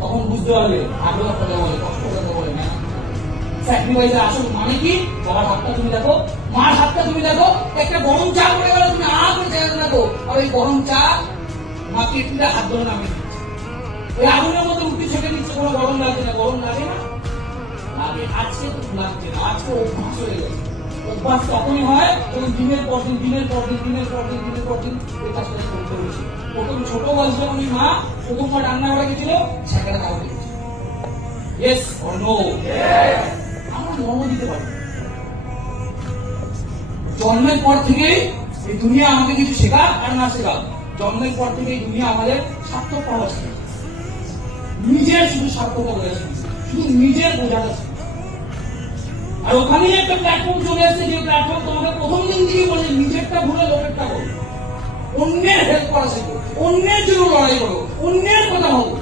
তখন বুঝতে পারবে আগ্রহ কথা বলে, কষ্ট কথা বলে না। স্যাক্রিফাইসের আসল মানে কি? বাবার হাতটা তুমি দেখো, মার হাতটা তুমি দেখো, একটা গরম চা করে গেল, তুমি করে চেয়ে দেখো, আর ওই গরম চা মাকে একটু হাত ধরে নামে ওই আগুনের মধ্যে উঠে ছেড়ে দিচ্ছে, কোনো গরম লাগছে না। গরম লাগে না? লাগে। আজকে তো লাগছে না, আজকে অভ্যাস হয়ে গেছে। অভ্যাস তখনই হয় যখন দিনের পর দিন দিনের পর দিন দিনের পর দিন দিনের পর দিন এই কাজটা করতে হয়েছে। প্রথম ছোট বয়স যখন ওই মা প্রথমবার রান্না করে গেছিল, সেখানে তাও দেখেছে। Yes or no? আমরা মর্ম দিতে পারি। জন্মের পর থেকেই এই দুনিয়া আমাকে কিছু শেখা আর না শেখা, জন্মের পর থেকে এই দুনিয়া আমাদের সার্থক পাওয়া শেখা। নিজের শুধু সার্থকতা বোঝা শিখছে, শুধু নিজের বোঝাটা শিখছে। আর ওখানেই একটা প্ল্যাটফর্ম চলে আসছে, যে প্ল্যাটফর্ম তোমাকে প্রথম দিন থেকে বলে নিজেরটা ভুলে লোকেরটা করো, অন্যের হেল্প করা শেখো, অন্যের জন্য লড়াই করো, অন্যের কথা ভাবো।